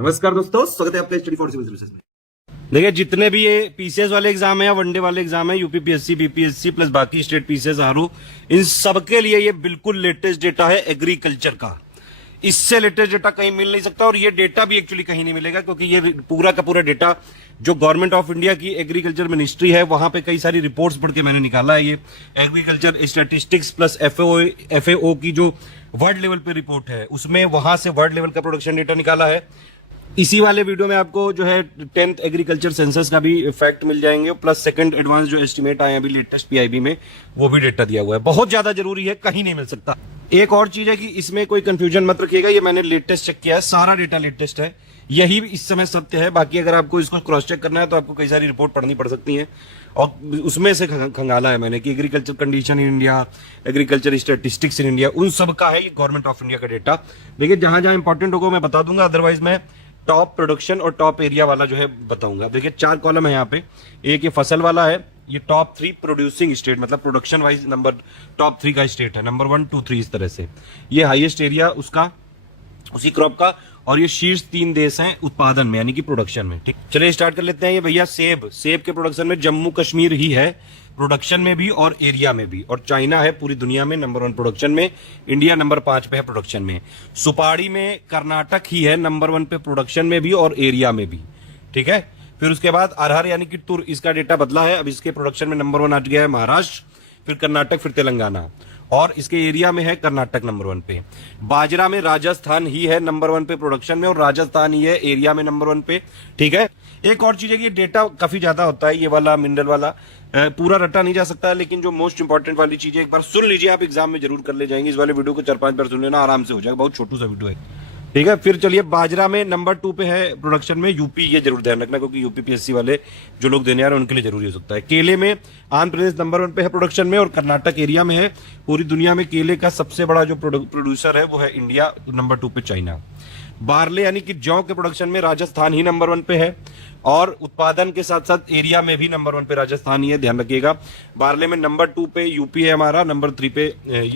नमस्कार दोस्तों, स्वागत है आपका स्टडी फॉर सिविल सर्विसेज में। देखिए, जितने भी ये पीसीएस वाले एग्जाम है या वनडे वाले एग्जाम है, यूपीपीएससी, बीपीएससी प्लस बाकी स्टेट पीसीएस, आरओ, इन सबके लिए ये बिल्कुल लेटेस्ट डेटा है एग्रीकल्चर का। इससे लेटेस्ट डेटा कहीं मिल नहीं सकता और ये डेटा भी एक्चुअली कहीं नहीं मिलेगा, क्योंकि ये पूरा का पूरा डेटा जो गवर्नमेंट ऑफ इंडिया की एग्रीकल्चर मिनिस्ट्री है वहां पे कई सारी रिपोर्ट्स पढ़ के मैंने निकाला है। ये एग्रीकल्चर स्टैटिस्टिक्स प्लस एफएओ की जो वर्ल्ड लेवल पे रिपोर्ट है, उसमें वहां से वर्ल्ड लेवल का प्रोडक्शन डेटा निकाला है। इसी वाले वीडियो में आपको जो है 10th एग्रीकल्चर सेंसस का भी फैक्ट मिल जाएंगे, प्लस सेकंड एडवांस जो एस्टिमेट आए अभी लेटेस्ट पीआईबी में, वो भी डेटा दिया हुआ है। बहुत ज्यादा जरूरी है, कहीं नहीं मिल सकता। एक और चीज है कि इसमें कोई कंफ्यूजन मत रखिएगा, ये मैंने लेटेस्ट चेक किया है, सारा डेटा लेटेस्ट है, यही इस समय सत्य है। बाकी अगर आपको इसको क्रॉस चेक करना है तो आपको कई सारी रिपोर्ट पढ़नी पड़ सकती है, और उसमें से खंगाला है मैंने कि agriculture condition in India, agriculture statistics in India, उन सब का है ये गवर्नमेंट ऑफ इंडिया का डेटा। देखिए, जहां जहां इंपॉर्टेंट होगा मैं बता दूंगा, अदरवाइज मैं टॉप प्रोडक्शन और टॉप एरिया वाला जो है बताऊंगा। देखिए, 4 कॉलम है यहाँ पे। एक ये फसल वाला है, ये टॉप 3 प्रोड्यूसिंग स्टेट, मतलब प्रोडक्शन वाइज नंबर टॉप 3 का स्टेट है, नंबर 1 2 3 इस तरह से। ये हाईएस्ट एरिया उसका उसी क्रॉप का, और ये शीर्ष 3 देश हैं उत्पादन में, यानी कि प्रोडक्शन में। ठीक, चलिए स्टार्ट कर लेते हैं। ये भैया सेब के प्रोडक्शन में जम्मू कश्मीर ही है प्रोडक्शन में भी और एरिया में भी, और चाइना है पूरी दुनिया में नंबर 1 प्रोडक्शन में, इंडिया नंबर 5 पे है प्रोडक्शन में। सुपारी में कर्नाटक ही है नंबर 1 पे प्रोडक्शन में भी और एरिया में भी। ठीक है, फिर उसके बाद अरहर यानी कि तुर, इसका डेटा बदला है, अब इसके प्रोडक्शन में नंबर 1 आ गया है महाराष्ट्र, फिर कर्नाटक, फिर तेलंगाना, और इसके एरिया में है कर्नाटक नंबर 1 पे। बाजरा में राजस्थान ही है नंबर 1 पे प्रोडक्शन में, और राजस्थान ही है एरिया में नंबर 1 पे। ठीक है, एक और चीज है कि ये डेटा काफी ज्यादा होता है, ये वाला मिनरल वाला पूरा रटा नहीं जा सकता, लेकिन जो मोस्ट इंपॉर्टेंट वाली चीज है एक बार सुन लीजिए, आप एग्जाम में जरूर कर ले जाएंगे। इस वाले वीडियो को 4-5 बार सुन लेना, आराम से हो जाएगा, बहुत छोटू सा वीडियो है। ठीक है, फिर चलिए, बाजरा में नंबर 2 पे है प्रोडक्शन में यूपी, ये जरूर ध्यान रखना, क्योंकि यूपीपीएससी वाले जो लोग देने आ रहे हैं उनके लिए जरूरी हो सकता है। केले में आंध्र प्रदेश नंबर 1 पे है प्रोडक्शन में, और कर्नाटक एरिया में है। पूरी दुनिया में केले का सबसे बड़ा जो प्रोड्यूसर है वो है इंडिया, नंबर 2 पे चाइना। बार्ले यानी कि जौ के प्रोडक्शन में राजस्थान ही नंबर 1 पे है, और उत्पादन के साथ साथ एरिया में भी नंबर 1 पे राजस्थान ही है, ध्यान रखिएगा। बार्ले में नंबर 2 पे यूपी है हमारा, नंबर 3 पे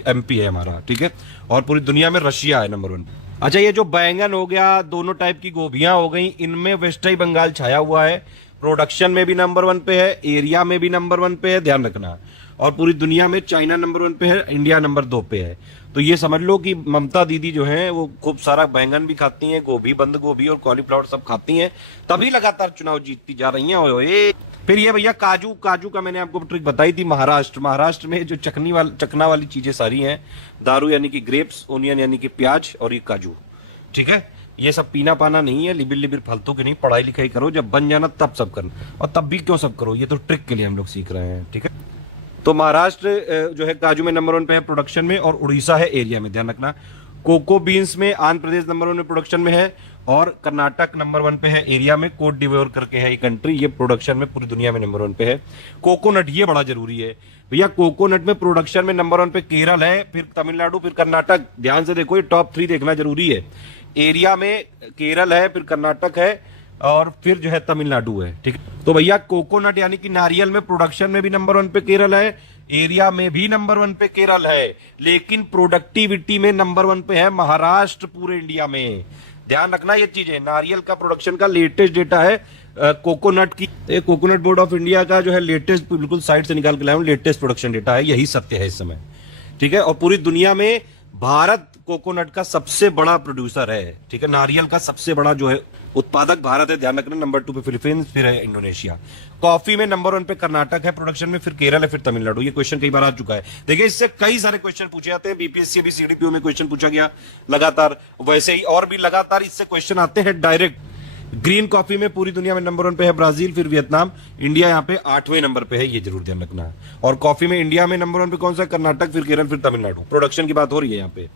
एमपी है हमारा। ठीक है, और पूरी दुनिया में रशिया है नंबर 1 पे। अच्छा, ये जो बैंगन हो गया, दोनों टाइप की गोभियां हो गई, इनमें वेस्टर्न बंगाल छाया हुआ है, प्रोडक्शन में भी नंबर 1 पे है, एरिया में भी नंबर 1 पे है, ध्यान रखना। और पूरी दुनिया में चाइना नंबर 1 पे है, इंडिया नंबर 2 पे है। तो ये समझ लो कि ममता दीदी जो है वो खूब सारा बैंगन भी खाती हैं, गोभी, बंद गोभी और कॉलीफ्लावर सब खाती हैं, तभी लगातार चुनाव जीतती जा रही हैं। ओए, फिर ये भैया काजू का मैंने आपको ट्रिक बताई थी। महाराष्ट्र में जो चकना वाली चीजें सारी हैं, दारू यानी कि ग्रेप्स, ओनियन यानी कि प्याज, और ये काजू। ठीक है, ये सब पीना पाना नहीं है, लिबिर लिबिर फालतू की नहीं, पढ़ाई लिखाई करो, जब बन जाना तब सब करना, और तब भी क्यों सब करो, ये तो ट्रिक के लिए हम लोग सीख रहे हैं। ठीक है, तो महाराष्ट्र जो है काजू में नंबर 1 पे है प्रोडक्शन में, और उड़ीसा है एरिया में, ध्यान रखना। कोको बीन्स में आंध्र प्रदेश नंबर 1 में प्रोडक्शन में है, और कर्नाटक नंबर 1 पे है एरिया में। कोट डिवोर करके है ये कंट्री, ये प्रोडक्शन में पूरी दुनिया में नंबर 1 पे है। कोकोनट, ये बड़ा जरूरी है भैया, कोकोनट में प्रोडक्शन में नंबर 1 पे केरल है, फिर तमिलनाडु, फिर कर्नाटक। ध्यान से देखो, ये टॉप 3 देखना जरूरी है। एरिया में केरल है, फिर कर्नाटक है, और फिर जो है तमिलनाडु है। ठीक है, तो भैया कोकोनट यानी कि नारियल में प्रोडक्शन में भी नंबर 1 पे केरल है, एरिया में भी नंबर 1 पे केरल है, लेकिन प्रोडक्टिविटी में नंबर 1 पे है महाराष्ट्र पूरे इंडिया में। ध्यान रखना ये चीजें। नारियल का प्रोडक्शन का लेटेस्ट डेटा है कोकोनट की, कोकोनट बोर्ड ऑफ इंडिया का जो है लेटेस्ट, बिल्कुल साइट से निकाल के लाया हूं, लेटेस्ट प्रोडक्शन डेटा है, यही सत्य है इस समय। ठीक है, और पूरी दुनिया में भारत कोकोनट का सबसे बड़ा प्रोड्यूसर है। ठीक है, नारियल का सबसे बड़ा जो है उत्पादक भारत है, ध्यान रखना। नंबर 2 पे फिलीपींस, फिर है इंडोनेशिया। कॉफी में नंबर 1 पे कर्नाटक है प्रोडक्शन में, फिर केरल है, फिर तमिलनाडु। ये क्वेश्चन कई बार आ चुका है। देखिए, इससे कई सारे क्वेश्चन पूछे जाते हैं, बीपीएससी भी सीडीपीओ में क्वेश्चन पूछा गया लगातार, वैसे ही और भी लगातार इससे क्वेश्चन आते हैं डायरेक्ट। ग्रीन कॉफी में पूरी दुनिया में नंबर 1 पे है ब्राजील, फिर वियतनाम, इंडिया यहाँ पे 8वें नंबर पे है, ये जरूर ध्यान रखना। और कॉफी में इंडिया में नंबर 1 पे कौन सा, कर्नाटक, फिर केरल, फिर तमिलनाडु। प्रोडक्शन की बात हो रही है यहाँ पे।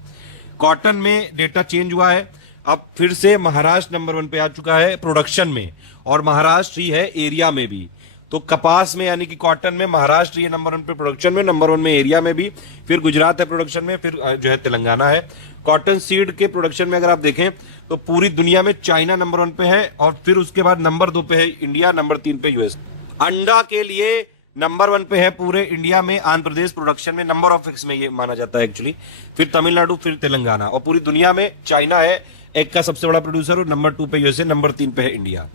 कॉटन में डेटा चेंज हुआ है, अब फिर से महाराष्ट्र नंबर 1 पे आ चुका है प्रोडक्शन में, और महाराष्ट्र ही है एरिया में भी। तो कपास में यानी कि कॉटन में महाराष्ट्र ये नंबर 1 पे प्रोडक्शन में, नंबर 1 में एरिया में भी, फिर गुजरात है प्रोडक्शन में, फिर जो है तेलंगाना है। कॉटन सीड के प्रोडक्शन में अगर आप देखें तो पूरी दुनिया में चाइना नंबर 1 पे है, और फिर उसके बाद नंबर 2 पे है इंडिया, नंबर 3 पे यूएस। अंडा के लिए नंबर 1 पे है पूरे इंडिया में आंध्र प्रदेश प्रोडक्शन में, नंबर ऑफ एक्स में ये माना जाता है एक्चुअली, फिर तमिलनाडु, फिर तेलंगाना, और पूरी दुनिया में चाइना है एग का सबसे बड़ा प्रोड्यूसर, और नंबर 2 पे यूएसए, नंबर 3 पे है इंडिया।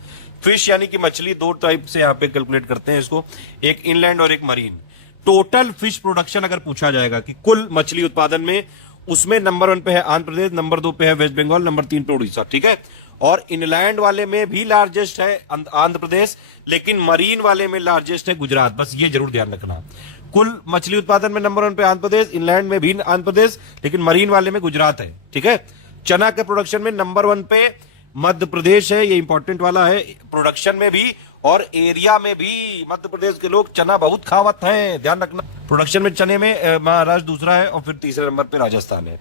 फिश यानी कि मछली, दो टाइप से यहाँ पे कैलकुलेट करते हैं इसको, एक इनलैंड और एक मरीन। टोटल फिश प्रोडक्शन अगर पूछा जाएगा कि कुल मछली उत्पादन में, उसमें नंबर 1 पे है आंध्र प्रदेश, नंबर 2 पे है वेस्ट बंगाल, नंबर 3 पे उड़ीसा, ठीक है। और इनलैंड वाले में भी लार्जेस्ट है आंध्र प्रदेश, लेकिन मरीन वाले में लार्जेस्ट है गुजरात। बस ये जरूर ध्यान रखना। कुल मछली उत्पादन में नंबर 1 पे आंध्र प्रदेश, इनलैंड में भी आंध्र प्रदेश, लेकिन मरीन वाले में गुजरात है, ठीक है। चना के प्रोडक्शन में नंबर 1 पे मध्य प्रदेश है, ये इंपॉर्टेंट वाला है, प्रोडक्शन में भी और एरिया में भी। मध्य प्रदेश के लोग चना बहुत खावत हैं, ध्यान रखना। प्रोडक्शन में चने में महाराष्ट्र दूसरा है, और फिर तीसरे नंबर पे राजस्थान है,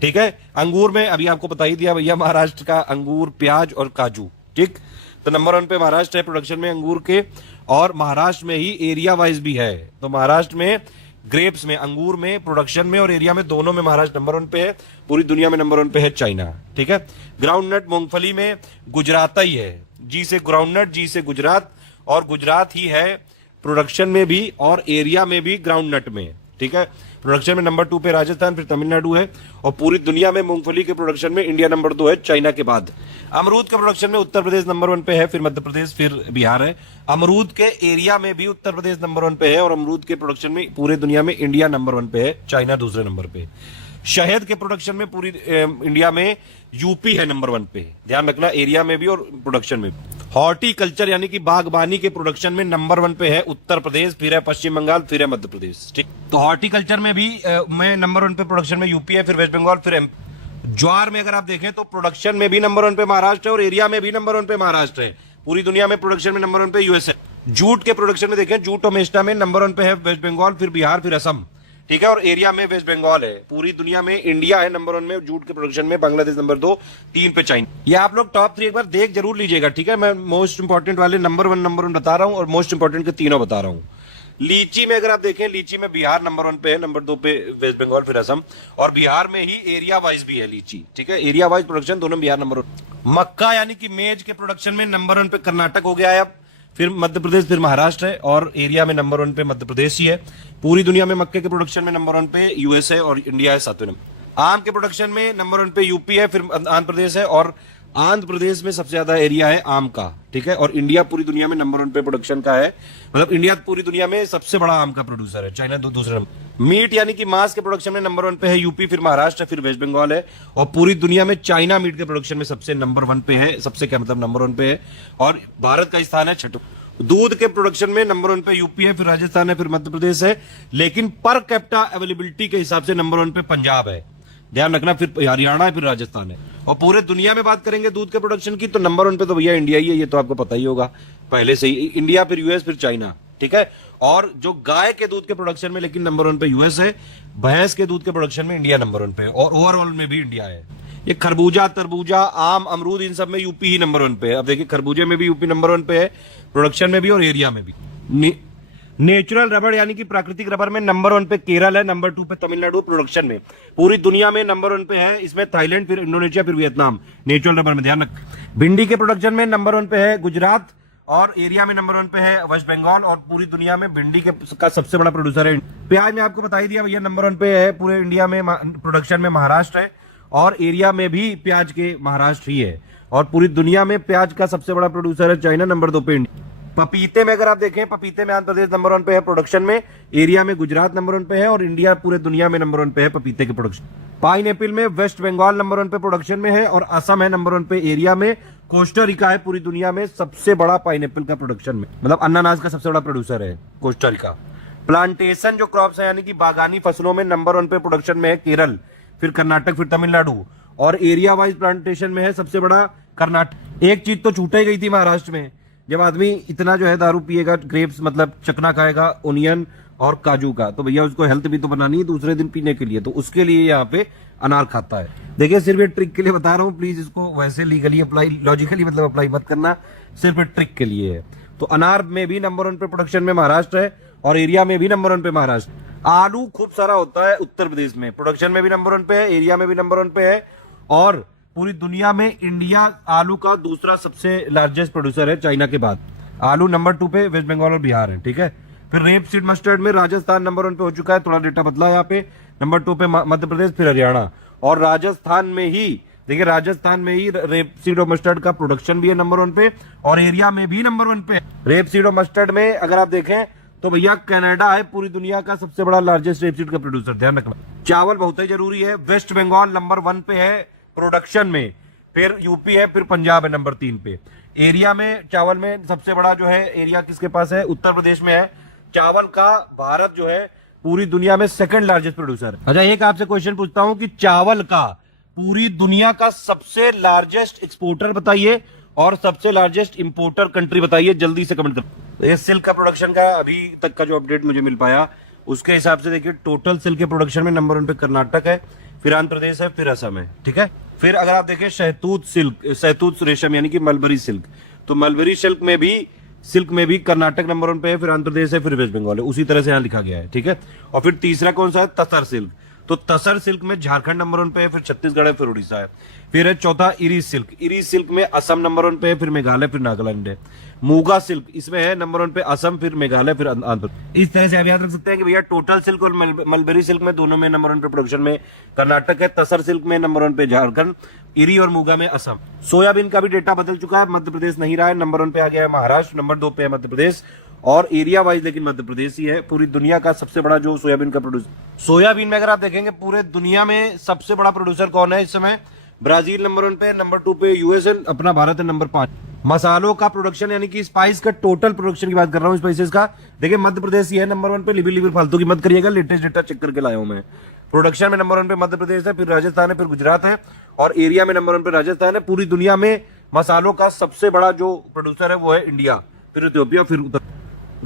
ठीक है। अंगूर में अभी आपको बता ही दिया भैया, महाराष्ट्र का अंगूर, प्याज और काजू, ठीक। तो नंबर 1 पे महाराष्ट्र है प्रोडक्शन में अंगूर के, और महाराष्ट्र में ही एरिया वाइज भी है। तो महाराष्ट्र में ग्रेप्स में, अंगूर में, प्रोडक्शन में और एरिया में, दोनों में महाराष्ट्र नंबर 1 पे है। पूरी दुनिया में नंबर 1 पे है चाइना, ठीक है। ग्राउंडनट मूंगफली में गुजरात ही है, जी से ग्राउंडनट, जी से गुजरात, और गुजरात ही है प्रोडक्शन में भी और एरिया में भी ग्राउंडनट में, ठीक है। प्रोडक्शन में नंबर 2 पे राजस्थान, फिर तमिलनाडु है, और पूरी दुनिया में मूंगफली के प्रोडक्शन में इंडिया नंबर 2 है, चाइना के बाद। अमरूद के प्रोडक्शन में उत्तर प्रदेश नंबर 1 पे है, फिर मध्य प्रदेश, फिर बिहार है। अमरूद के एरिया में भी उत्तर प्रदेश नंबर 1 पे है, और अमरूद के प्रोडक्शन में पूरे दुनिया में इंडिया नंबर 1 पे है, चाइना दूसरे नंबर पे। शहद के प्रोडक्शन में पूरी इंडिया में यूपी है नंबर 1 पे, ध्यान रखना, एरिया में भी और प्रोडक्शन में भी। हॉर्टिकल्चर यानी कि बागबानी के प्रोडक्शन में नंबर 1 पे है उत्तर प्रदेश, फिर है पश्चिम बंगाल, फिर है मध्य प्रदेश, ठीक। तो हॉर्टिकल्चर में भी में नंबर 1 पे प्रोडक्शन में यूपी है, फिर वेस्ट बंगाल, फिर ज्वार में अगर आप देखें तो प्रोडक्शन में भी नंबर 1 पे महाराष्ट्र है, और एरिया में भी नंबर 1 पे महाराष्ट्र है। पूरी दुनिया में प्रोडक्शन में नंबर 1 पे यूएसए। जूट के प्रोडक्शन में देखें, जूट और मेस्टा में नंबर 1 पे है वेस्ट बंगाल, फिर बिहार, फिर असम, ठीक है। और एरिया में वेस्ट बंगाल है। पूरी दुनिया में इंडिया है नंबर 1 में जूट के प्रोडक्शन में, बांग्लादेश नंबर 2, 3 पे चाइना। ये आप लोग टॉप 3 एक बार देख जरूर लीजिएगा, ठीक है। मैं मोस्ट इंपॉर्टेंट वाले नंबर 1 बता रहा हूं, और मोस्ट इंपॉर्टेंट के तीनों बता रहा हूं। लीची में अगर आप देखें, लीची में बिहार नंबर 1 पे है, नंबर 2 पे वेस्ट बंगाल, फिर असम, और बिहार में ही एरिया वाइज भी है लीची, ठीक है। एरिया वाइज प्रोडक्शन दोनों बिहार नंबर 1। मक्का यानी कि मेज के प्रोडक्शन में नंबर 1 पे कर्नाटक हो गया है अब, फिर मध्य प्रदेश, फिर महाराष्ट्र है, और एरिया में नंबर 1 पे मध्य प्रदेश ही है। पूरी दुनिया में मक्के के प्रोडक्शन में नंबर 1 पे यूएस है, और इंडिया है 7वें नंबर। आम के प्रोडक्शन में नंबर 1 पे यूपी है, फिर आंध्र प्रदेश है, और आंध्र प्रदेश में सबसे ज्यादा एरिया है आम का, ठीक है। और इंडिया पूरी दुनिया में नंबर 1 पे प्रोडक्शन का है, मतलब इंडिया पूरी दुनिया में सबसे बड़ा आम का प्रोड्यूसर है, चाइना दूसरे नंबर। मीट यानी कि मांस के प्रोडक्शन में नंबर 1 पे है यूपी, फिर महाराष्ट्र, फिर वेस्ट बंगाल है, और पूरी दुनिया में चाइना मीट के प्रोडक्शन में सबसे नंबर 1 पे है, सबसे क्या मतलब नंबर 1 पे है, और भारत का स्थान है 6। दूध के प्रोडक्शन में नंबर 1 पे यूपी है, फिर राजस्थान है, फिर मध्य प्रदेश है, लेकिन पर कैपिटा अवेलेबिलिटी के हिसाब से नंबर 1 पे पंजाब है, ध्यान रखना, फिर हरियाणा है, फिर राजस्थान है। और पूरे दुनिया में बात करेंगे दूध के प्रोडक्शन की, तो नंबर 1 पे तो भैया इंडिया ही है, ये तो आपको पता ही होगा पहले से ही। इंडिया, फिर यूएस, फिर चाइना, ठीक है। और जो गाय के दूध के प्रोडक्शन में लेकिन नंबर 1 पे यूएस है, भैंस के दूध के प्रोडक्शन में इंडिया नंबर 1 पे, और ओवरऑल में भी इंडिया है। ये खरबूजा, तरबूजा, आम, अमरूद, इन सब में यूपी ही नंबर 1 पे है। अब देखिए खरबूजे में भी यूपी नंबर 1 पे है, प्रोडक्शन में भी और एरिया में भी। नेचुरल रबड़ यानी कि प्राकृतिक रबर में नंबर 1 पे केरल है, नंबर 2 पे तमिलनाडु, प्रोडक्शन में। पूरी दुनिया में नंबर 1 पे है, इसमें थाईलैंड, फिर इंडोनेशिया, फिर वियतनाम, नेचुरल रबर में, ध्यान रख। भिंडी के प्रोडक्शन में नंबर 1 पे है गुजरात, और एरिया में नंबर 1 पे है वेस्ट बंगाल, और पूरी दुनिया में भिंडी का सबसे बड़ा प्रोड्यूसर है। प्याज में आपको बता ही दिया भैया, नंबर 1 पे है पूरे इंडिया में, प्रोडक्शन में महाराष्ट्र है, और एरिया में भी प्याज के महाराष्ट्र ही है, और पूरी दुनिया में प्याज का सबसे बड़ा प्रोड्यूसर है चाइना, नंबर 2 पे इंडिया। पपीते में अगर आप देखें, पपीते में आंध्र प्रदेश नंबर 1 पे है प्रोडक्शन में, एरिया में गुजरात नंबर 1 पे है, और इंडिया पूरे दुनिया में नंबर 1 पे है पपीते के प्रोडक्शन। पाइन एप्पल में वेस्ट बंगाल नंबर 1 पे प्रोडक्शन में है, और असम है नंबर 1 पे एरिया में। कोस्टा रिका है पूरी दुनिया में सबसे बड़ा पाइन एप्पल का प्रोडक्शन में, मतलब अनानास का सबसे बड़ा प्रोड्यूसर है कोस्टा रिका। प्लांटेशन जो क्रॉप्स है यानी कि बागानी फसलों में नंबर 1 पे प्रोडक्शन में है केरल, फिर कर्नाटक, फिर तमिलनाडु, और एरिया वाइज प्लांटेशन में है सबसे बड़ा कर्नाटक। एक चीज तो छूट ही गई थी महाराष्ट्र में, जब आदमी इतना जो है दारू पिएगा, ग्रेप्स मतलब चकना खाएगा, ओनियन और काजू का, तो भैया उसको हेल्थ भी तो बनानी है दूसरे दिन पीने के लिए, तो उसके लिए यहाँ पे अनार खाता है। देखिए सिर्फ ये ट्रिक के लिए बता रहा हूँ, प्लीज इसको वैसे लीगली अप्लाई, लॉजिकली मतलब अप्लाई मत करना, सिर्फ ट्रिक के लिए है। तो अनार में भी नंबर 1 पे प्रोडक्शन में महाराष्ट्र है, और एरिया में भी नंबर 1 पे महाराष्ट्र। आलू खूब सारा होता है उत्तर प्रदेश में, प्रोडक्शन में भी नंबर 1 पे है, एरिया में भी नंबर 1 पे है, और पूरी दुनिया में इंडिया आलू का दूसरा सबसे लार्जेस्ट प्रोड्यूसर है चाइना के बाद। आलू नंबर 2 पे वेस्ट बंगाल और बिहार है, ठीक है। फिर रेप सीड मस्टर्ड में राजस्थान नंबर 1 पे हो चुका है, थोड़ा डेटा बदला यहाँ पे, नंबर 2 पे मध्य प्रदेश, फिर हरियाणा, और राजस्थान में ही देखिए राजस्थान में ही रेपसीड और मस्टर्ड का प्रोडक्शन भी है नंबर 1 पे और एरिया में भी नंबर 1 पे। रेपसीड और मस्टर्ड में अगर आप देखें तो भैया कनाडा है पूरी दुनिया का सबसे बड़ा लार्जेस्ट रेपसीड का प्रोड्यूसर, ध्यान रखना। चावल बहुत ही जरूरी है। वेस्ट बंगाल नंबर 1 पे है प्रोडक्शन में, फिर यूपी है, फिर पंजाब है नंबर 3 पे। एरिया में चावल में सबसे बड़ा जो है एरिया किसके पास है, उत्तर प्रदेश में है। चावल का भारत जो है पूरी दुनिया में सेकंड लार्जेस्ट प्रोड्यूसर है। अच्छा एक आपसे क्वेश्चन पूछता हूं कि चावल का पूरी दुनिया का सबसे लार्जेस्ट एक्सपोर्टर बताइए और सबसे लार्जेस्ट इंपोर्टर कंट्री बताइए, जल्दी से कमेंट करो। ये सिल्क का प्रोडक्शन का अभी तक का जो अपडेट मुझे मिल पाया उसके हिसाब से देखिए टोटल सिल्क के प्रोडक्शन में नंबर 1 पे कर्नाटक है, फिर आंध्र प्रदेश है, फिर असम है, ठीक है। फिर अगर आप देखें शहतूत सिल्क, शहतूत रेशम यानी कि मलबरी सिल्क, तो मलबरी सिल्क में भी कर्नाटक नंबर 1 पे है, फिर आंध्र प्रदेश है, फिर वेस्ट बंगाल है, उसी तरह से यहाँ लिखा गया है, ठीक है। और फिर तीसरा कौन सा है, तसर सिल्क, तो तसर सिल्क में झारखंड नंबर 1 पे है, फिर छत्तीसगढ़ है, फिर उड़ीसा है। फिर है चौथा इरीज सिल्क में असम नंबर 1 पे है, फिर मेघालय, फिर नागालैंड है। मूगा सिल्क इसमें है नंबर 1 पे असम, फिर मेघालय, फिर आंध्र। इस तरह से आप याद रख सकते हैं कि भैया टोटल सिल्क और मलबेरी सिल्क में दोनों में नंबर 1 पे प्रोडक्शन में कर्नाटक है, तसर सिल्क में नंबर 1 पे झारखंड, इरी और मूगा में असम। सोयाबीन का भी डेटा बदल चुका है, मध्य प्रदेश नहीं रहा है, नंबर 1 पे आ गया है महाराष्ट्र, नंबर 2 पे है मध्य प्रदेश और एरिया वाइज लेकिन मध्य प्रदेश ही है पूरी दुनिया का सबसे बड़ा जो सोयाबीन का प्रोड्यूसर। सोयाबीन में अगर आप देखेंगे पूरे दुनिया में सबसे बड़ा प्रोड्यूसर कौन है इस समय, ब्राजील नंबर 1 पे, नंबर 2 पे यूएस है, अपना भारत है नंबर 5। मसालों का प्रोडक्शन यानी कि स्पाइस का टोटल प्रोडक्शन की बात कर रहा हूँ, स्पाइसेस का देखिए मध्य प्रदेश ही है नंबर 1 पे। लिबिर फालतू की मत करिएगा, लेटेस्ट डेटा चेक करके लाया हूं मैं। प्रोडक्शन में नंबर 1 पे मध्य प्रदेश है, फिर राजस्थान है, फिर गुजरात है और एरिया में नंबर 1 पे राजस्थान है। पूरी दुनिया में मसालों का सबसे बड़ा जो प्रोड्यूसर है वो है इंडिया, फिर इथियोपिया, फिर उत्तर।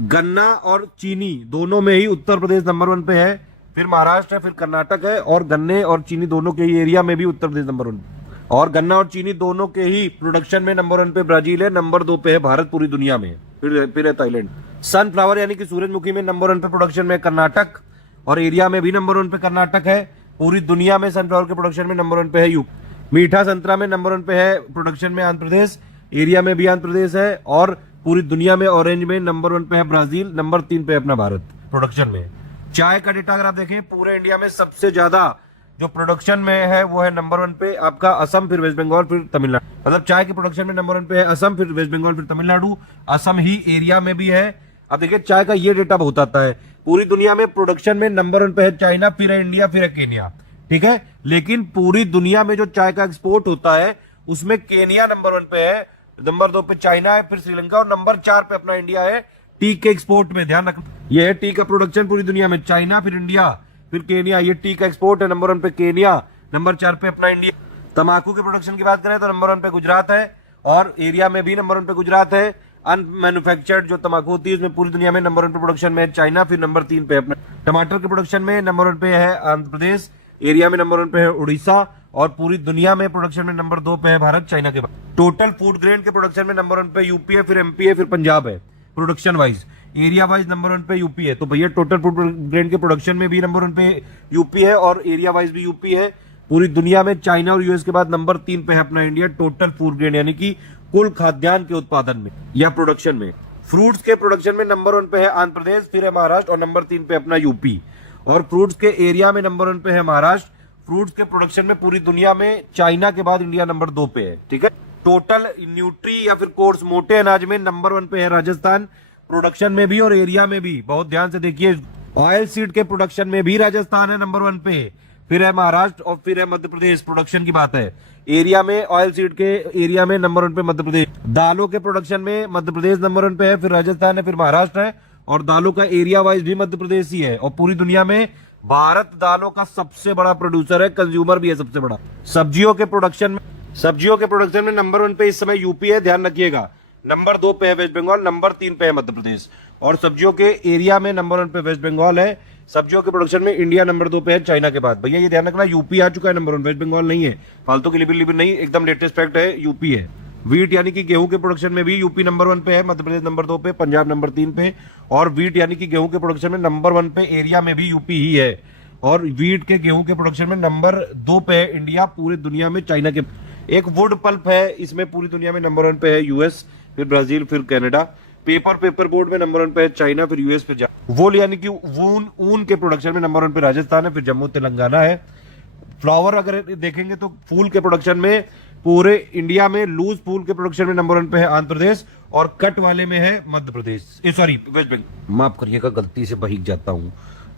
गन्ना और चीनी दोनों में ही उत्तर प्रदेश नंबर 1 पे है, फिर महाराष्ट्र है, फिर कर्नाटक है और गन्ने और चीनी दोनों के ही एरिया में भी उत्तर प्रदेश नंबर 1 और गन्ना और चीनी दोनों के ही प्रोडक्शन में नंबर 1 पे ब्राजील है, नंबर 2 पे है भारत पूरी दुनिया में, फिर है थाईलैंड। सनफ्लावर यानी कि सूरजमुखी में नंबर 1 पे प्रोडक्शन में कर्नाटक और एरिया में भी नंबर 1 पे कर्नाटक है। पूरी दुनिया में सनफ्लावर के प्रोडक्शन में नंबर 1 पे है यूपी। मीठा संतरा में नंबर 1 पे है प्रोडक्शन में आंध्र प्रदेश, एरिया में भी आंध्र प्रदेश है और पूरी दुनिया में ऑरेंज में नंबर 1 पे है ब्राजील, नंबर 3 पे अपना भारत प्रोडक्शन में। चाय का डेटा अगर आप देखें पूरे इंडिया में सबसे ज्यादा जो प्रोडक्शन में है वो है नंबर 1 पे आपका असम, फिर वेस्ट बंगाल, फिर तमिलनाडु। मतलब चाय के प्रोडक्शन में नंबर 1 पे है असम, फिर वेस्ट बंगाल, फिर तमिलनाडु। असम ही एरिया में भी है। अब देखिए चाय का ये डेटा बहुत आता है, पूरी दुनिया में प्रोडक्शन में नंबर 1 पे है चाइना, फिर है इंडिया, फिर है केनिया, ठीक है। लेकिन पूरी दुनिया में जो चाय का एक्सपोर्ट होता है उसमें केनिया नंबर 1 पे है, नंबर 2 पे चाइना है, फिर श्रीलंका और नंबर 4 पे अपना इंडिया है। टी के एक्सपोर्ट में ध्यान रखना, ये है टी का प्रोडक्शन पूरी दुनिया में, चाइना, फिर इंडिया, फिर केनिया। ये टी का एक्सपोर्ट है, नंबर 1 पे केनिया, नंबर 4 पे अपना इंडिया। तंबाकू के प्रोडक्शन की बात करें तो नंबर 1 पे गुजरात है और एरिया में भी नंबर 1 पे गुजरात है। अनमैन्युफैक्चर्ड जो तंबाकू होती है उसमें पूरी दुनिया में नंबर 1 पे प्रोडक्शन में है चाइना, फिर नंबर 3 पे अपना। टमाटर के प्रोडक्शन में नंबर 1 पे है आंध्र प्रदेश, एरिया में नंबर 1 पे है उड़ीसा और पूरी दुनिया में प्रोडक्शन में नंबर 2 पे है भारत, चाइना के बाद। टोटल फूड ग्रेन के प्रोडक्शन में नंबर 1 पे यूपी है, फिर एमपी है, फिर पंजाब है production wise. Area wise number 1 पे यूपी है, तो भैया टोटल फूड ग्रेन के प्रोडक्शन में भी नंबर 1 पे यूपी है और एरिया वाइज भी यूपी है। पूरी दुनिया में चाइना और यूएस के बाद नंबर 3 पे है अपना इंडिया, टोटल फूड ग्रेन यानी कि कुल खाद्यान्न के उत्पादन में या प्रोडक्शन में। फ्रूट्स के प्रोडक्शन में नंबर 1 पे है आंध्र प्रदेश, फिर है महाराष्ट्र और नंबर 3 पे अपना यूपी। और फ्रूट्स के एरिया में नंबर 1 पे है महाराष्ट्र। फ्रूट्स के प्रोडक्शन में पूरी दुनिया में चाइना के बाद इंडिया नंबर 2 पे है, ठीक है। टोटल न्यूट्री या फिर कोर्स मोटे अनाज में नंबर 1 पे है राजस्थान, प्रोडक्शन में भी और एरिया में भी। बहुत ध्यान से देखिए, ऑयल सीड के प्रोडक्शन में भी राजस्थान है नंबर 1 पे, फिर है महाराष्ट्र और फिर है मध्य प्रदेश। प्रोडक्शन की बात है, एरिया में ऑयल सीड के एरिया में नंबर 1 पे मध्य प्रदेश। दालों के प्रोडक्शन में मध्य प्रदेश नंबर 1 पे है, फिर राजस्थान है, फिर महाराष्ट्र है और दालों का एरिया वाइज भी मध्य प्रदेश ही है। और पूरी दुनिया में भारत दालों का सबसे बड़ा प्रोड्यूसर है, कंज्यूमर भी है सबसे बड़ा। सब्जियों के प्रोडक्शन में नंबर 1 पे इस समय यूपी है, ध्यान रखिएगा। नंबर 2 पे है वेस्ट बंगाल, नंबर 3 पे है मध्य प्रदेश। और सब्जियों के एरिया में नंबर 1 पे वेस्ट बंगाल है। सब्जियों के प्रोडक्शन में इंडिया नंबर 2 पे है चाइना के बाद। भैया ये ध्यान रखना, यूपी आ चुका है नंबर 1, वेस्ट बंगाल नहीं है, फालतू की लिबिर नहीं, एकदम लेटेस्ट फैक्ट है, यूपी है। वीट यानी कि गेहूं के प्रोडक्शन में भी यूपी नंबर 1 पे है, मध्य प्रदेश नंबर 2 पे, पंजाब नंबर 3 पे। और वीट यानी कि गेहूं के प्रोडक्शन में नंबर 1 पे एरिया में भी यूपी ही है और वीट के गेहूं के प्रोडक्शन में नंबर 2 पे है इंडिया, पूरी दुनिया में चाइना के। एक वुड पल्प है, इसमें पूरी दुनिया में नंबर 1 पे है यूएस, फिर ब्राजील, फिर कनाडा। पेपर बोर्ड में नंबर 1 पे है चाइना, फिर यूएस, फिर वूल यानी कि ऊन के प्रोडक्शन में नंबर 1 पे राजस्थान है, फिर जम्मू तेलंगाना है। फ्लावर अगर देखेंगे तो फूल के प्रोडक्शन में पूरे इंडिया में लूज फूल के प्रोडक्शन में नंबर 1 पे है आंध्र प्रदेश और कट वाले में है मध्य प्रदेश, सॉरी वेस्ट बंगाल, माफ करिएगा गलती से बहीक जाता हूं।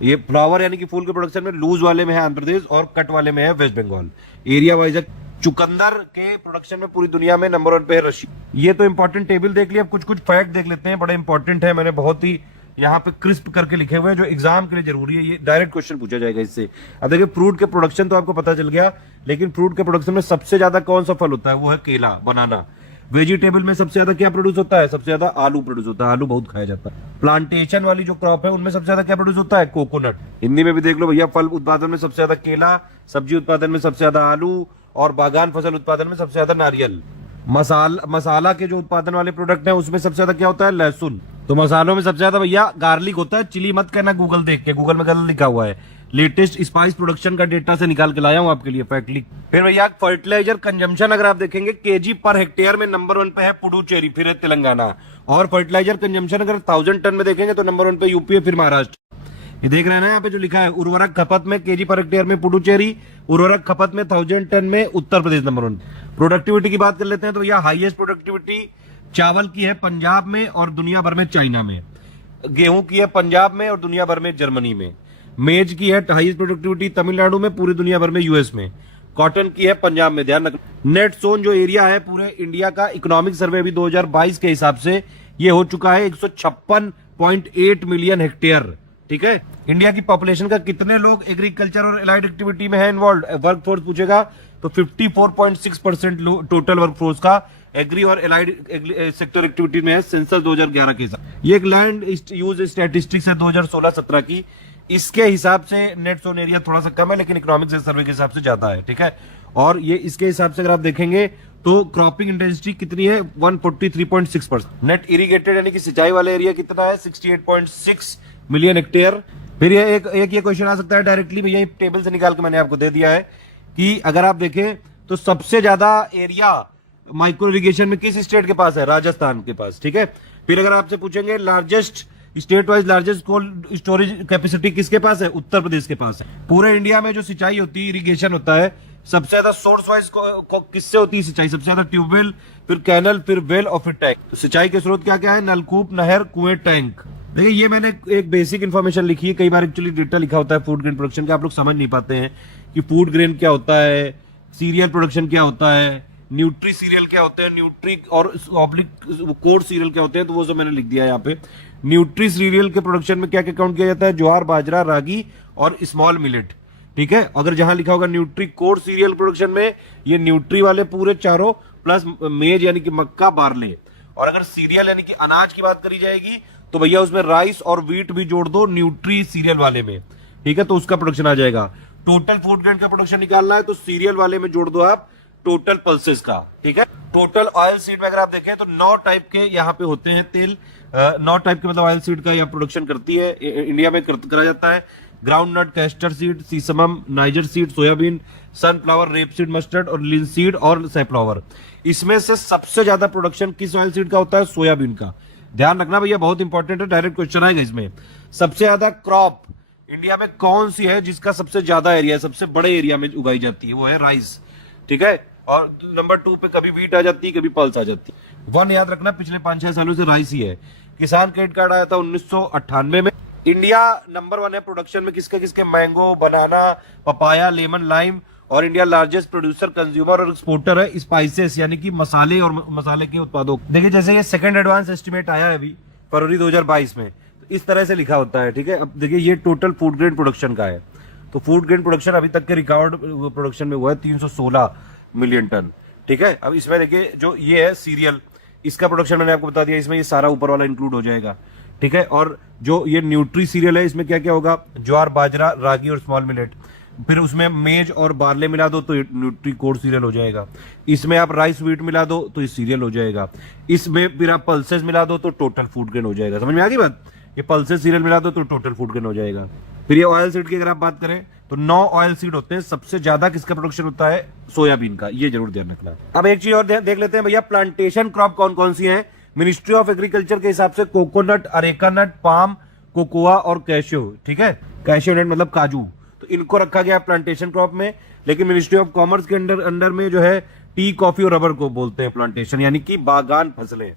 ये फ्लावर यानी कि फूल के प्रोडक्शन में लूज वाले में है आंध्र प्रदेश और कट वाले में है वेस्ट बंगाल। एरिया वाइज चुकंदर के प्रोडक्शन में पूरी दुनिया में नंबर 1 पे है रशिया। ये तो इंपॉर्टेंट टेबल देख लिया, अब कुछ कुछ फैक्ट देख लेते हैं, बड़े इंपॉर्टेंट है, मैंने बहुत ही यहाँ पे क्रिस्प करके लिखे हुए हैं जो एग्जाम के लिए जरूरी है। ये डायरेक्ट क्वेश्चन पूछा जाएगा इससे। अब देखिए फ्रूट के प्रोडक्शन तो आपको पता चल गया, लेकिन फ्रूट के प्रोडक्शन में सबसे ज्यादा कौन सा फल होता है, वो है केला, बनाना। वेजिटेबल में सबसे ज्यादा क्या प्रोड्यूस होता है, सबसे ज्यादा आलू प्रोड्यूस होता है, आलू बहुत खाया जाता है। प्लांटेशन वाली जो क्रॉप है उनमें सबसे ज्यादा क्या प्रोड्यूस होता है, कोकोनट। हिंदी में भी देख लो भैया, फल उत्पादन में सबसे ज्यादा केला, सब्जी उत्पादन में सबसे ज्यादा आलू और बागान फसल उत्पादन में सबसे ज्यादा नारियल। मसाला के जो उत्पादन वाले प्रोडक्ट है उसमें सबसे ज्यादा क्या होता है, लहसुन। तो मसालों में सबसे ज्यादा भैया गार्लिक होता है, चिली मत कहना गूगल देख के, गूगल में गलत लिखा हुआ है। लेटेस्ट स्पाइस प्रोडक्शन का डेटा से निकाल के लाया हूं आपके लिए फैक्ट लिख। फिर भैया फर्टिलाइजर कंजम्पशन अगर आप देखेंगे केजी पर हेक्टेयर में नंबर 1 पे है पुडुचेरी, फिर है तेलंगाना। और फर्टिलाइजर कंजम्पशन अगर 1000 टन में देखेंगे तो नंबर 1 पे यूपी है, फिर महाराष्ट्र। ये देख रहे हैं ना यहाँ पे जो लिखा है, उर्वरक खपत में केजी पर हेक्टेयर में पुडुचेरी, उर्वरक खपत में 1000 टन में उत्तर प्रदेश नंबर 1। प्रोडक्टिविटी की बात कर लेते हैं तो भैया हाईएस्ट प्रोडक्टिविटी चावल की है पंजाब में और दुनिया भर में चाइना में। गेहूं की है पंजाब में और दुनिया भर में जर्मनी में। मेज की है हाईएस्ट प्रोडक्टिविटी तमिलनाडु में, पूरी दुनिया भर में यूएस में। कॉटन की है पंजाब में, ध्यान रखना। नेट सोन जो एरिया है पूरे इंडिया का, इकोनॉमिक सर्वे अभी 2022 के हिसाब से ये हो चुका है 156.8 मिलियन हेक्टेयर। ठीक है, इंडिया की पॉपुलेशन का कितने लोग एग्रीकल्चर और एलाइड एक्टिविटी में है इन्वॉल्व, वर्कफोर्स पूछेगा तो 54.6% टोटल वर्कफोर्स का एग्री और एलाइड सेक्टर एक्टिविटी में है, सेंसस 2011 के हिसाब। ये एक लैंड यूज स्टैटिस्टिक्स है 2016-17 की, इसके हिसाब से नेट सोन एरिया थोड़ा सा कम है, लेकिन इकोनॉमिक सर्वे के हिसाब से ज्यादा है। ठीक है, और ये इसके हिसाब से अगर आप देखेंगे तो क्रॉपिंग इंटेंसिटी कितनी है, 143.6%। नेट इरिगेटेड यानी कि सिंचाई वाला एरिया कितना है, 68.6 मिलियन हेक्टेयर। फिर ये एक ये क्वेश्चन आ सकता है डायरेक्टली, भैया टेबल से निकाल के मैंने आपको दे दिया है कि अगर आप देखें तो सबसे ज्यादा एरिया माइक्रो इरिगेशन में किस स्टेट के पास है, राजस्थान के पास। ठीक है, फिर अगर आपसे पूछेंगे largest state wise largest cold storage capacity किसके पास है, उत्तर प्रदेश के पास है। पूरे इंडिया में जो सिंचाई होती है, इरिगेशन होता है, सबसे ज्यादा सोर्स वाइज किससे होती है सिंचाई, सबसे ज्यादा ट्यूबवेल, फिर कैनल, फिर वेल और फिर टैंक। तो सिंचाई के स्रोत क्या क्या है, नलकूप, नहर, कुएं, टैंक। देखिए ये मैंने एक बेसिक इन्फॉर्मेशन लिखी है, कई बार एक्चुअली डेटा लिखा होता है फूड ग्रेन प्रोडक्शन का, आप लोग समझ नहीं पाते हैं कि फूड ग्रेन क्या होता है, सीरियल प्रोडक्शन क्या होता है, न्यूट्री सीरियल क्या होते हैं, न्यूट्री और ऑब्लिक कोर सीरियल क्या होते हैं, तो वो सब मैंने लिख दिया है यहाँ पे। न्यूट्री सीरियल के प्रोडक्शन में क्या क्या काउंट किया जाता है, ज्वार, बाजरा, रागी और स्मॉल मिलेट। ठीक है, अगर जहां लिखा होगा न्यूट्री कोर सीरियल प्रोडक्शन में, ये न्यूट्री वाले पूरे चारों प्लस मेज यानी कि मक्का, बार्ले। और अगर सीरियल यानी कि अनाज की बात करी जाएगी तो भैया उसमें राइस और व्हीट भी जोड़ दो न्यूट्री सीरियल वाले में। ठीक है, तो उसका प्रोडक्शन आ जाएगा। टोटल फूड ग्रेन का प्रोडक्शन निकालना है तो सीरियल वाले में जोड़ दो आप टोटल पल्सेस का। ठीक है, टोटल ऑयल सीड में अगर आप देखें तो 9 टाइप के यहाँ पे होते हैं तेल, 9 टाइप के मतलब ऑयल सीड का यहाँ प्रोडक्शन करती है इंडिया में करा जाता है। Ground nut, castor seed, sesamum, niger seed, soybean, sunflower, rape seed, mustard और लिनसीड और सैफ्लावर। इसमें से सबसे ज्यादा प्रोडक्शन किस ऑयल सीड का होता है, सोयाबीन का। ध्यान रखना भैया, बहुत इंपॉर्टेंट है, डायरेक्ट क्वेश्चन आएगा इसमें। सबसे ज्यादा क्रॉप इंडिया में कौन सी है जिसका सबसे ज्यादा एरिया, सबसे बड़े एरिया में उगाई जाती है, वो है राइस। ठीक है, और नंबर 2 पे कभी व्हीट आ जाती है, कभी पल्स आ जाती है। 1 याद रखना, पिछले 5-6 सालों से राइस ही है। किसान क्रेडिट कार्ड आया था 1998 में। इंडिया नंबर 1 है प्रोडक्शन में किसके किसके, मैंगो, बनाना, पपाया, लेमन, लाइम। और इंडिया लार्जेस्ट प्रोड्यूसर, कंज्यूमर और एक्सपोर्टर है स्पाइसेस यानी कि मसाले और मसाले के उत्पादों। देखिए जैसे ये सेकंड एडवांस एस्टिमेट आया है अभी फरवरी 2022 में, तो इस तरह से लिखा होता है। ठीक है, अब देखिए ये टोटल फूड ग्रेन प्रोडक्शन का है, तो फूड ग्रेन प्रोडक्शन अभी तक के रिकॉर्ड प्रोडक्शन में हुआ है 316 मिलियन टन। ठीक है, अब इसमें देखिए जो ये है सीरियल, इसका प्रोडक्शन मैंने आपको बता दिया, इसमें ये सारा ऊपर वाला इंक्लूड हो जाएगा। ठीक है, और जो ये न्यूट्री सीरियल है इसमें क्या क्या होगा, ज्वार, बाजरा, रागी और स्मॉल मिलेट। फिर उसमें मेज और बार्ले मिला दो तो न्यूट्री कोर सीरियल हो जाएगा। इसमें आप राइस व्हीट मिला दो तो ये सीरियल हो जाएगा। इसमें फिर आप पल्सेस मिला दो तो टोटल फूड ग्रेन हो जाएगा। समझ में आ गई बात, ये पल्सेस सीरियल मिला दो तो टोटल फूड ग्रेन हो जाएगा। फिर ये ऑयल सीड की अगर आप बात करें तो 9 ऑयल सीड होते हैं, सबसे ज्यादा किसका प्रोडक्शन होता है, सोयाबीन का, ये जरूर ध्यान रखना। अब एक चीज और देख लेते हैं भैया, प्लांटेशन क्रॉप कौन कौन सी है। मिनिस्ट्री ऑफ एग्रीकल्चर के हिसाब से coconut, areca nut, palm, cocoa और कैशियो। ठीक है, कैशियो नट मतलब काजू। तो इनको रखा गया प्लांटेशन क्रॉप में। लेकिन मिनिस्ट्री ऑफ कॉमर्स के अंडर में जो है टी, कॉफी और रबर को बोलते हैं प्लांटेशन, यानी कि बागान फसलें।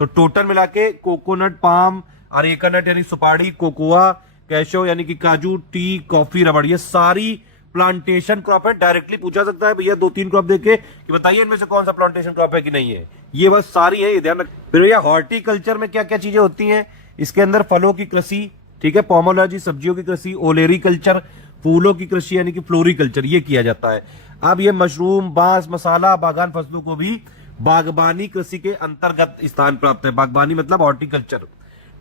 तो टोटल मिला के कोकोनट, पाम, अरेका नट यानी सुपारी, कोकोआ, कैशो यानी कि काजू, टी, कॉफी, रबड़, ये सारी प्लांटेशन क्रॉप है। डायरेक्टली पूछा सकता है भैया 2-3 क्रॉप देके कि बताइए इनमें से कौन सा प्लांटेशन क्रॉप है कि नहीं है। ये बस सारी है, ये ध्यान रख। फिर भैया हॉर्टिकल्चर में क्या क्या चीजें होती हैं, इसके अंदर फलों की कृषि, ठीक है, पोमोलॉजी सब्जियों की कृषि, ओलेरी कल्चर फूलों की कृषि यानी कि फ्लोरिकल्चर, ये किया जाता है। अब ये मशरूम, बांस, मसाला, बागान फसलों को भी बागबानी कृषि के अंतर्गत स्थान प्राप्त है। बागबानी मतलब हॉर्टिकल्चर,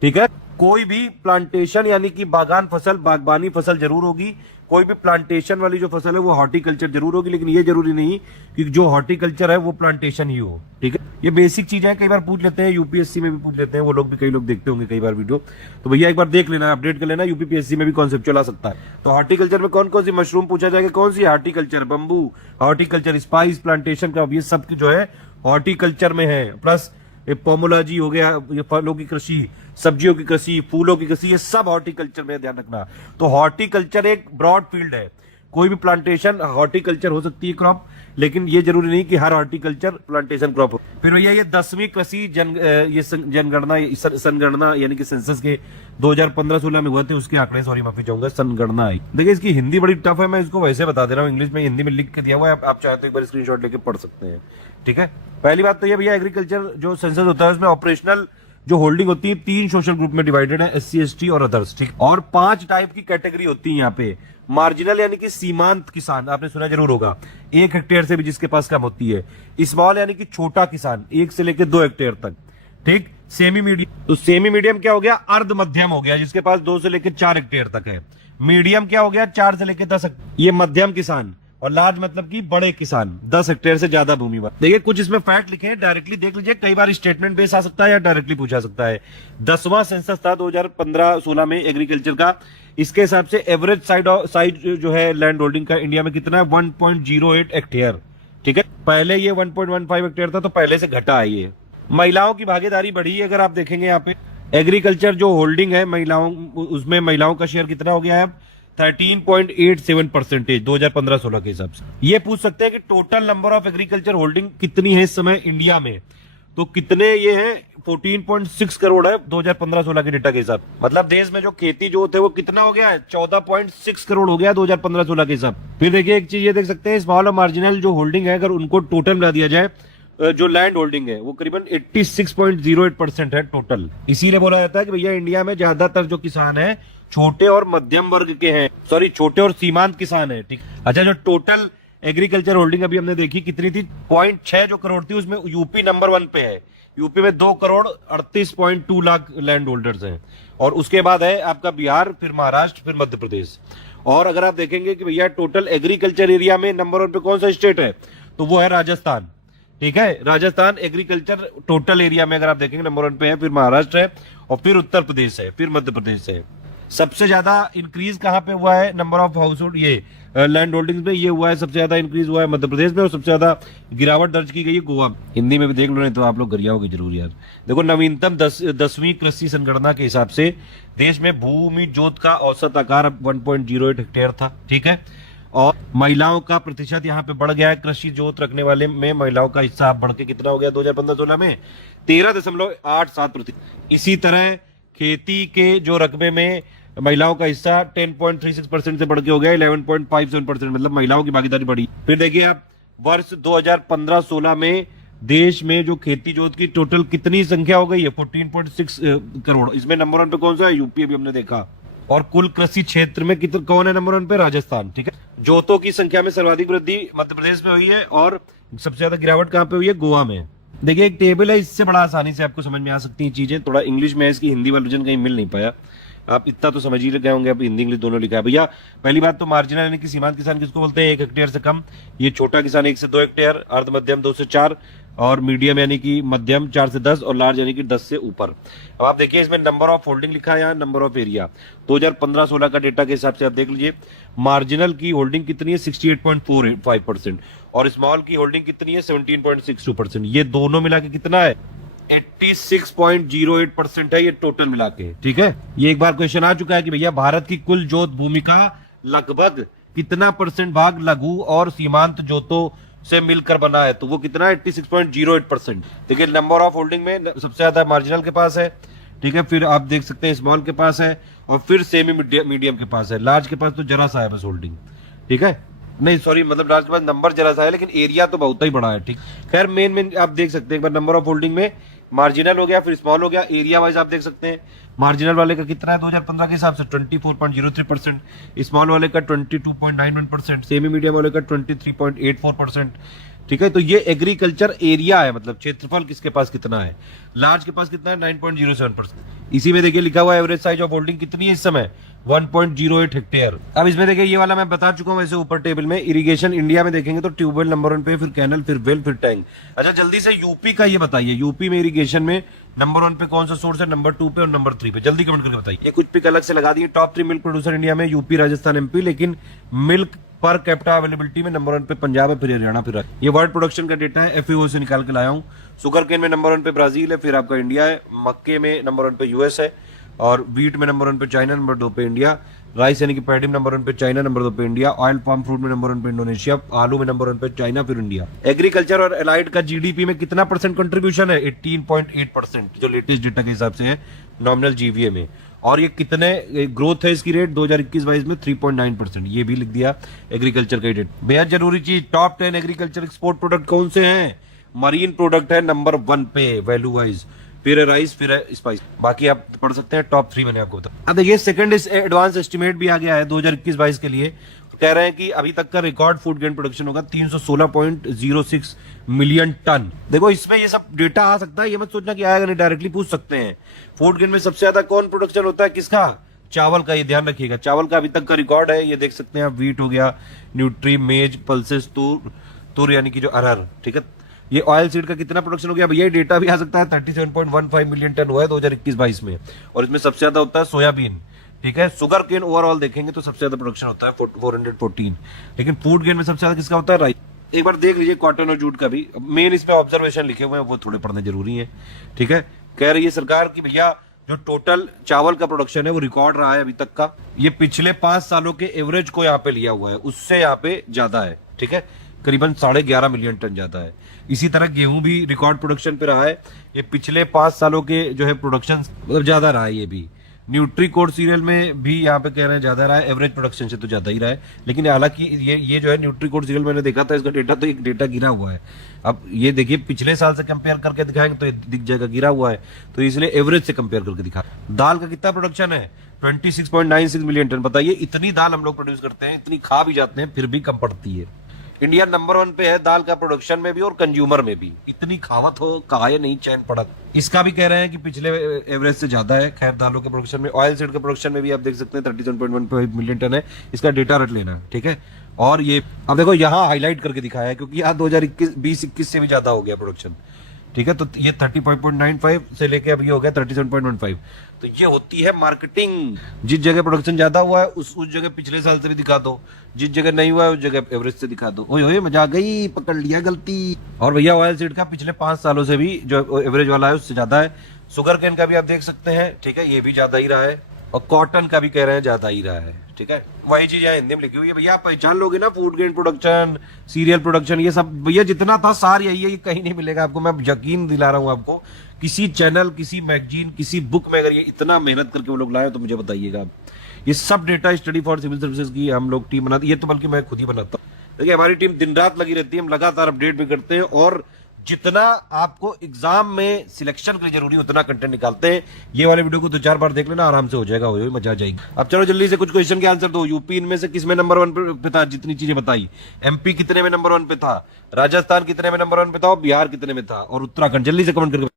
ठीक है। कोई भी प्लांटेशन यानी कि बागान फसल, बागबानी फसल जरूर होगी, कोई भी प्लांटेशन वाली जो फसल है वो हॉर्टिकल्चर जरूर होगी, लेकिन ये जरूरी नहीं कि जो हॉर्टिकल्चर है वो प्लांटेशन ही हो, ठीक है। ये बेसिक चीजें हैं, कई बार पूछ लेते हैं, यूपीएससी में भी पूछ लेते हैं, वो लोग भी, कई लोग देखते होंगे कई बार वीडियो, तो भैया एक बार देख लेना, अपडेट कर लेना, यूपीपीएससी में भी कॉन्सेप्चुअल आ सकता है। तो हॉर्टिकल्चर में कौन कौन सी मशरूम पूछा जाएगा, कौन सी horticulture, bamboo horticulture, spice plantation का, ये सब जो है हॉर्टिकल्चर में है। प्लस पोमोलॉजी हो गया, ये फलों की कृषि, सब्जियों की कृषि, फूलों की कृषि, ये सब हॉर्टिकल्चर में, ध्यान रखना। तो हॉर्टिकल्चर एक ब्रॉड फील्ड है, कोई भी प्लांटेशन हॉर्टिकल्चर हो सकती है क्रॉप, लेकिन ये जरूरी नहीं कि हर हॉर्टिकल्चर प्लांटेशन क्रॉप हो। फिर भैया ये 10वीं कृषि जनगणना, संगणना यानी कि सेंसस के 2015-16 में हुए थे, उसके आंकड़े, सॉरी माफी चाहूंगा, संगणना आई। देखिए इसकी हिंदी बड़ी टफ है, मैं इसको वैसे बता दे रहा हूँ, इंग्लिश में, हिंदी में लिख के दिया हुआ है, आप चाहे तो एक बार स्क्रीनशॉट लेके पढ़ सकते हैं, ठीक है। पहली बात तो ये भैया, एग्रीकल्चर जो सेंसस होता है उसमें ऑपरेशनल जो होल्डिंग होती है 3 सोशल ग्रुप में डिवाइडेड है, SC, ST और अदर्स, ठीक। और 5 टाइप की कैटेगरी होती है यहाँ पे। मार्जिनल यानी कि सीमांत किसान, आपने सुना जरूर होगा, 1 हेक्टेयर से भी जिसके पास कम होती है। स्मॉल यानी कि छोटा किसान, 1 से लेकर 2 हेक्टेयर तक, ठीक। सेमी मीडियम, तो सेमी मीडियम क्या हो गया, अर्ध मध्यम हो गया, जिसके पास 2 से लेकर 4 हेक्टेयर तक है। मीडियम क्या हो गया, 4 से लेकर 10, ये मध्यम किसान। और लार्ज मतलब कि बड़े किसान, 10 हेक्टेयर से ज्यादा भूमि पर। देखिए कुछ इसमें फैक्ट लिखे हैं, डायरेक्टली देख लीजिए, कई बार स्टेटमेंट बेस आ सकता है या डायरेक्टली पूछा सकता है। 10वां सेंसस था 2015-16 में एग्रीकल्चर का। इसके हिसाब से एवरेज साइज जो है लैंड होल्डिंग का इंडिया में कितना है, 1.08 हेक्टेयर, ठीक है। पहले ये 1.15 हेक्टेयर था, तो पहले से घटा है ये। महिलाओं की भागीदारी बढ़ी है, अगर आप देखेंगे यहाँ पे एग्रीकल्चर जो होल्डिंग है महिलाओं, उसमें महिलाओं का शेयर कितना हो गया है, 13.87% 2015-16 के हिसाब से। ये पूछ सकते हैं कि total number of agriculture holding कितनी है इस समय इंडिया में, तो कितने ये हैं, 14.6 करोड़ है 2015-16 के डेटा के हिसाब। मतलब देश में जो खेती जोत है वो कितना हो गया है, 14.6 करोड़ हो गया 2015-16 के हिसाब। फिर देखिए एक चीज ये देख सकते हैं, स्मॉल और मार्जिनल जो होल्डिंग है, अगर उनको टोटल मिला दिया जाए, जो लैंड होल्डिंग है वो करीबन 86.08% है टोटल। इसीलिए बोला जाता है कि भैया इंडिया में ज्यादातर जो किसान है छोटे और मध्यम वर्ग के हैं, सॉरी छोटे और सीमांत किसान है, ठीक। अच्छा, जो टोटल एग्रीकल्चर होल्डिंग अभी हमने देखी कितनी थी, 0.6 जो करोड़ थी, उसमें यूपी नंबर 1 पे है। यूपी में 2,38.2 लाख लैंड होल्डर्स हैं, और उसके बाद है आपका बिहार, फिर महाराष्ट्र, फिर मध्य प्रदेश। और अगर आप देखेंगे कि भैया टोटल एग्रीकल्चर एरिया में नंबर 1 पे कौन सा स्टेट है, तो वो है राजस्थान, ठीक है। राजस्थान एग्रीकल्चर टोटल एरिया में अगर आप देखेंगे नंबर 1 पे है, फिर महाराष्ट्र है, और फिर उत्तर प्रदेश है, फिर मध्य प्रदेश है। सबसे ज्यादा इंक्रीज कहां पे हुआ है नंबर ऑफ हाउस होल्ड, ये लैंड होल्डिंग्स में ये हुआ है, सबसे ज्यादा इंक्रीज हुआ है मध्य प्रदेश में, और सबसे ज्यादा गिरावट दर्ज की गई है गोवा में। हिंदी में भी देख लो, नहीं तो आप लोग गरिया होगे जरूर यार। देखो नवीनतम 10वीं कृषि संगणना के हिसाब से देश में भूमि जोत का औसत आकार 1.08 हेक्टेयर था, ठीक है। और महिलाओं का प्रतिशत यहाँ पे बढ़ गया है, कृषि जोत रखने वाले में महिलाओं का हिस्सा बढ़ के कितना हो गया 2015-16 में, 13.87%। इसी तरह खेती के जो रकबे में महिलाओं का हिस्सा 10.36% से बढ़ के हो गया 11.57%, मतलब महिलाओं की भागीदारी बढ़ी। फिर देखिए आप वर्ष 2015-16 में देश में जो खेती जोत की टोटल कितनी संख्या हो गई है, 14.6 करोड़। इसमें नंबर 1 पे कौन सा है, यूपी अभी हमने देखा। और कुल कृषि क्षेत्र में कितना, कौन है नंबर 1 पे, राजस्थान, ठीक है। जोतों की संख्या में सर्वाधिक वृद्धि मध्य प्रदेश में हुई है, और सबसे ज्यादा गिरावट कहां पे हुई है, गोवा में। देखिए एक टेबल है, इससे बड़ा आसानी से आपको समझ में आ सकती है चीजें। थोड़ा इंग्लिश में है, इसकी हिंदी वर्जन कहीं मिल नहीं पाया, आप इतना तो समझ ही गए होंगे, अब हिंदी इंग्लिश दोनों लिखा है भैया। पहली बात तो मार्जिनल यानी कि सीमांत किसान किसको बोलते हैं, 1 हेक्टेयर से कम। ये छोटा किसान 1 से 2 हेक्टेयर, अर्ध मध्यम 2 से 4, और मीडियम यानी कि मध्यम 4 से 10, और लार्ज यानी कि 10 से ऊपर। अब आप देखिए इसमें नंबर ऑफ होल्डिंग लिखा है, यहाँ नंबर ऑफ एरिया 2015-16 का डेटा के हिसाब से आप देख लीजिए। मार्जिनल की होल्डिंग कितनी है, 68.45%, और स्मॉल की होल्डिंग कितनी है, 17.62%। ये दोनों मिला के कितना है, 86.08% है ये टोटल मिला के, ठीक है। ये एक बार क्वेश्चन आ चुका है कि भैया भारत की कुल जोत भूमि का लगभग कितना परसेंट भाग लघु और सीमांत जोतों से मिलकर बना है, तो वो कितना है 86.08%। देखिए नंबर ऑफ होल्डिंग में सबसे ज्यादा मार्जिनल के पास है, ठीक है, फिर आप देख सकते हैं स्मॉल के पास है, और फिर सेमी मीडियम के पास है। लार्ज के पास तो जरा सा है बस होल्डिंग, ठीक है, नहीं सॉरी मतलब लार्ज के पास नंबर जरा सा है, लेकिन एरिया तो बहुत ही बड़ा है, ठीक। खैर मेन आप देख सकते हैं एक बार नंबर ऑफ होल्डिंग में मार्जिनल हो गया, फिर स्मॉल हो गया, एरिया वाइज आप देख सकते हैं मार्जिनल वाले का कितना है 2015 के हिसाब से 24.03%, स्मॉल वाले का 22.91%, सेमी मीडियम वाले का 23.84%, ठीक है। तो ये एग्रीकल्चर एरिया है, मतलब क्षेत्रफल किसके पास कितना है। लार्ज के पास कितना है 9.07%। इसी में देखिए लिखा हुआ एवरेज साइज ऑफ होल्डिंग कितनी है इस समय 1.08 हेक्टेयर। अब इसमें देखिए ये वाला मैं बता चुका हूं वैसे ऊपर टेबल में। इरिगेशन इंडिया में देखेंगे तो ट्यूबवेल नंबर 1 पे, फिर कैनल, फिर वेल, फिर टैंक। अच्छा जल्दी से यूपी का ये बताइए, यूपी में इरिगेशन में नंबर 1 पे कौन सा सोर्स है, नंबर 2 पे और नंबर 3 पे, जल्दी कमेंट करके बताइए। ये कुछ पिक अलग से लगा दिए। टॉप 3 मिल्क प्रोड्यूसर इंडिया में यूपी, राजस्थान, एमपी, लेकिन मिल्क पर कैपिटा अवेलेबिलिटी में नंबर 1 पे पंजाब है, फिर हरियाणा, फिर ये वर्ल्ड प्रोडक्शन का डेटा है, एफएओ से निकाल के लाया हूं। शुगर केन में नंबर 1 पे ब्राजील है, फिर आपका इंडिया है। मक्के में नंबर 1 पे यूएस है, और वीट में नंबर 1 पे चाइना, नंबर 2 पे इंडिया। राइस यानी कि पैडी में नंबर 1 पे चाइना, नंबर 2 पे इंडिया। ऑयल पाम फ्रूट में नंबर 1 पे इंडोनेशिया। आलू में नंबर 1 पे चाइना, फिर इंडिया। एग्रीकल्चर और एलाइड का जीडीपी में कितना परसेंट कंट्रीब्यूशन है 18.8%, जो लेटेस्ट डेटा के हिसाब से है नॉमिनल जीवीए में। और ये कितने ग्रोथ है इसकी रेट 2021-22 में 3.9%, ये भी लिख दिया एग्रीकल्चर का रेट। बेहद जरूरी चीज, टॉप 10 एग्रीकल्चर एक्सपोर्ट प्रोडक्ट कौन से हैं। मरीन प्रोडक्ट है नंबर 1 पे वैल्यू वाइज, फिर है राइस, फिर है स्पाइस। बाकी आप पढ़ सकते हैं टॉप 3 मैंने आपको बताया। अब देखिए सेकंड एडवांस एस्टिमेट भी आ गया है 2021-22 के लिए। कह रहे हैं कि अभी तक का रिकॉर्ड फूड ग्रेन प्रोडक्शन होगा 316.06 मिलियन टन। देखो इसमें ये सब डेटा आ सकता है, ये मत सोचना कि आएगा नहीं, डायरेक्टली पूछ सकते हैं। फूड ग्रेन में सबसे ज्यादा कौन प्रोडक्शन होता है, किसका, चावल का। ये ध्यान रखिएगा, चावल का अभी तक का रिकॉर्ड है, ये देख सकते हैं आप। वीट हो गया, न्यूट्री, मेज, पल्सेस, तुर यानी कि जो अरहर, ठीक है। ये ऑयल सीड का कितना प्रोडक्शन हो गया, भैया डेटा भी आ सकता है 37.15 मिलियन टन हुआ है 2021-22 में, और इसमें सबसे ज्यादा होता है सोयाबीन, ठीक है। शुगर केन ओवरऑल देखेंगे तो सबसे ज्यादा प्रोडक्शन होता है 414, लेकिन फूड गेन में सबसे ज्यादा किसका होता है, राइस। एक बार देख लीजिए कॉटन और जूट का भी, मेन इसमें ऑब्जर्वेशन लिखे हुए हैं वो थोड़े पढ़ने जरूरी है, ठीक है। कह रही है सरकार की भैया जो टोटल चावल का प्रोडक्शन है वो रिकॉर्ड रहा है अभी तक का, ये पिछले 5 सालों के एवरेज को यहाँ पे लिया हुआ है, उससे यहाँ पे ज्यादा है, ठीक है, करीबन 11.5 मिलियन टन ज्यादा है। इसी तरह गेहूं भी रिकॉर्ड प्रोडक्शन पे रहा है, ये पिछले 5 सालों के जो है प्रोडक्शन मतलब ज्यादा रहा है। ये भी न्यूट्री कोड सीरियल में भी यहाँ पे कह रहे हैं ज्यादा रहा है, एवरेज प्रोडक्शन से तो ज्यादा ही रहा है। लेकिन हालांकि ये जो है न्यूट्री कोड सीरियल मैंने देखा था, इसका डेटा तो एक डेटा गिरा हुआ है। अब ये देखिए पिछले साल से कंपेयर करके दिखाएंगे तो दिख जाएगा गिरा हुआ है, तो इसलिए एवरेज से कंपेयर करके दिखा। दाल का कितना प्रोडक्शन है 26.96 मिलियन टन। बताइए इतनी दाल हम लोग प्रोड्यूस करते हैं, इतनी खा भी जाते हैं, फिर भी कम पड़ती है। इंडिया नंबर 1 पे है दाल का प्रोडक्शन में भी और कंज्यूमर में भी। इतनी खावत हो कहा नहीं चैन पड़ा। इसका भी कह रहे हैं कि पिछले एवरेज से ज्यादा है। खैर दालों के प्रोडक्शन में, ऑयल सीड के प्रोडक्शन में भी आप देख सकते हैं 37.15 मिलियन टन है। इसका डेटा रट लेना, ठीक है। और ये अब देखो यहाँ हाईलाइट करके दिखाया है क्योंकि यहाँ 2021 से भी ज्यादा हो गया प्रोडक्शन, ठीक है। तो ये 35.95 से लेके अब ये हो गया 37.15। तो ये होती है मार्केटिंग। जिस जगह प्रोडक्शन ज्यादा हुआ है उस जगह पिछले साल से भी दिखा दो, जिस जगह नहीं हुआ है उस जगह एवरेज से दिखा दो। ओए मजा आ गई, पकड़ लिया गलती। और भैया ऑयल सीड का पिछले 5 सालों से भी जो एवरेज वाला है उससे ज्यादा है। शुगर केन का भी आप देख सकते हैं, ठीक है, ये भी ज्यादा ही रहा है। और कॉटन का भी कह रहे हैं ज्यादा ही रहा है, ठीक है। वही चीज यहाँ हिंदी में लिखी हुई है। भैया आप पहचान लोगे ना, food grain production, serial production, ये सब भैया जितना था सार यही है, ये कहीं नहीं मिलेगा आपको। मैं यकीन दिला रहा हूँ आपको, किसी चैनल, किसी मैगजीन, किसी बुक में अगर ये इतना मेहनत करके वो लोग लाए तो मुझे बताइएगा। ये सब data study for civil services की हम लोग टीम बनाती है, ये तो बल्कि मैं खुद ही बनाता हूँ। देखिए हमारी टीम दिन रात लगी रहती है, हम लगातार अपडेट भी करते हैं, और जितना आपको एग्जाम में सिलेक्शन के लिए जरूरी उतना कंटेंट निकालते हैं। ये वाले वीडियो को 2-4 बार देख लेना, आराम से हो जाएगा, मजा आ जाएगी। अब चलो जल्दी से कुछ क्वेश्चन के आंसर दो। यूपी इनमें से किसमें नंबर 1 पे था, जितनी चीजें बताई। एमपी कितने में नंबर 1 पे था, राजस्थान कितने में नंबर 1 पे था, और बिहार कितने में था, और उत्तराखंड। जल्दी से कमेंट करके